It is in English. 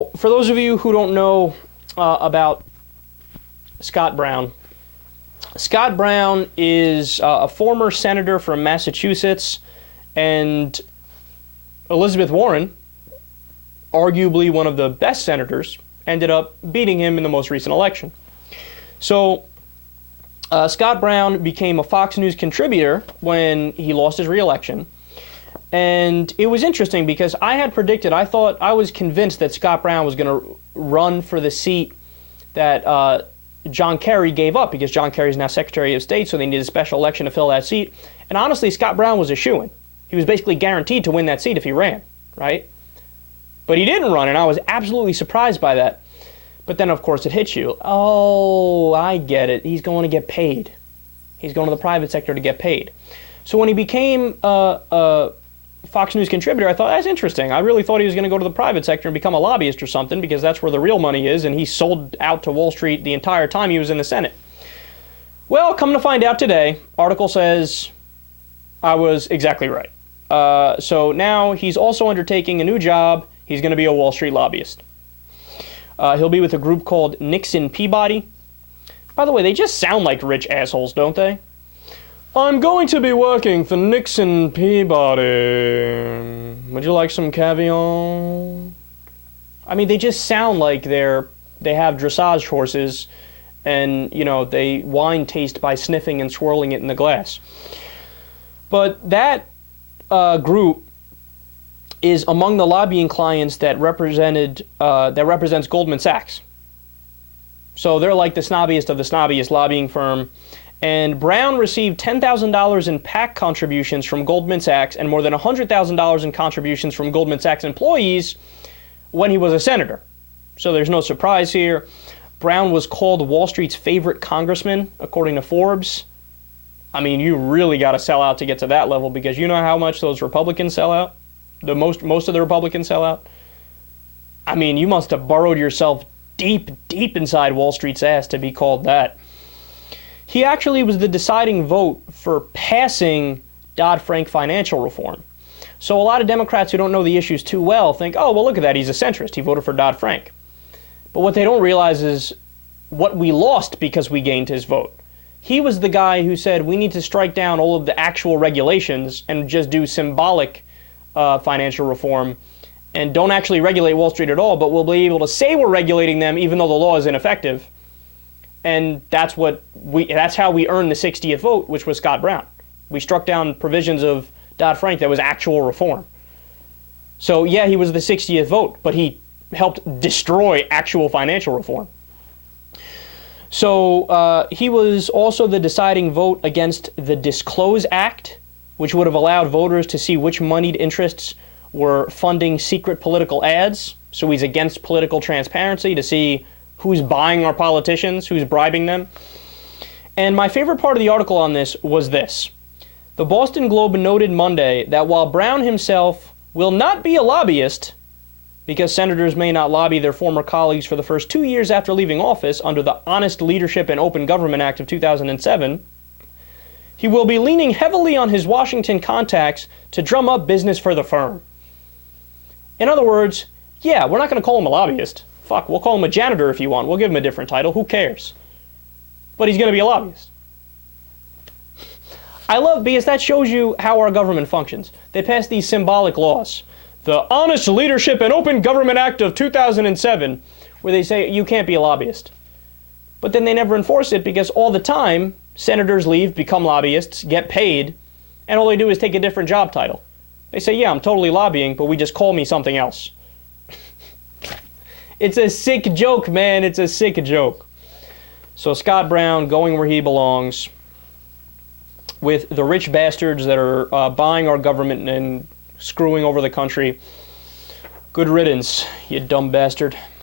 For those of you who don't know about Scott Brown is a former senator from Massachusetts, and Elizabeth Warren, arguably one of the best senators, ended up beating him in the most recent election. So Scott Brown became a Fox News contributor when he lost his re-election. And it was interesting because I was convinced that Scott Brown was going to run for the seat that John Kerry gave up, because John Kerry is now Secretary of State, so they needed a special election to fill that seat. And honestly, Scott Brown was a shoo-in. He was basically guaranteed to win that seat if he ran, right? But he didn't run, and I was absolutely surprised by that. But then, of course, it hits you. Oh, I get it. He's going to get paid. He's going to the private sector to get paid. So when he became a Fox News contributor, I thought, that's interesting. I really thought he was going to go to the private sector and become a lobbyist or something, because that's where the real money is, and he sold out to Wall Street the entire time he was in the Senate. Well, come to find out today, article says I was exactly right. So now he's also undertaking a new job. He's going to be a Wall Street lobbyist. He'll be with a group called Nixon Peabody. By the way, they just sound like rich assholes, don't they? I'm going to be working for Nixon Peabody. Would you like some caviar? I mean, they just sound like they have dressage horses, and, you know, they wine taste by sniffing and swirling it in the glass. But that group is among the lobbying clients that represents Goldman Sachs. So they're like the snobbiest of the snobbiest lobbying firm. And Brown received $10,000 in PAC contributions from Goldman Sachs and more than $100,000 in contributions from Goldman Sachs employees when he was a senator. So there's no surprise here. Brown was called Wall Street's favorite congressman, according to Forbes. I mean, you really got to sell out to get to that level, because you know how much those Republicans sell out? Most of the Republicans sell out? I mean, you must have burrowed yourself deep, deep inside Wall Street's ass to be called that. He actually was the deciding vote for passing Dodd-Frank financial reform. So a lot of Democrats who don't know the issues too well think, oh, well, look at that, he's a centrist, he voted for Dodd-Frank. But what they don't realize is what we lost because we gained his vote. He was the guy who said we need to strike down all of the actual regulations and just do symbolic financial reform, and don't actually regulate Wall Street at all, but we'll be able to say we're regulating them even though the law is ineffective. And that's how we earned the 60th vote, which was Scott Brown. We struck down provisions of Dodd-Frank that was actual reform. So yeah, he was the 60th vote, but he helped destroy actual financial reform. So he was also the deciding vote against the Disclose Act, which would have allowed voters to see which moneyed interests were funding secret political ads. So he's against political transparency, to see who's buying our politicians, who's bribing them. And my favorite part of the article on this was this. The Boston Globe noted Monday that while Brown himself will not be a lobbyist, because senators may not lobby their former colleagues for the first 2 years after leaving office under the Honest Leadership and Open Government Act of 2007, he will be leaning heavily on his Washington contacts to drum up business for the firm. In other words, yeah, we're not going to call him a lobbyist. Fuck, we'll call him a janitor if you want. We'll give him a different title. Who cares? But he's going to be a lobbyist. I love, because that shows you how our government functions. They pass these symbolic laws. The Honest Leadership and Open Government Act of 2007, where they say you can't be a lobbyist. But then they never enforce it, because all the time, senators leave, become lobbyists, get paid, and all they do is take a different job title. They say, yeah, I'm totally lobbying, but we just call me something else. It's a sick joke, man. It's a sick joke. So Scott Brown going where he belongs, with the rich bastards that are buying our government and screwing over the country. Good riddance, you dumb bastard.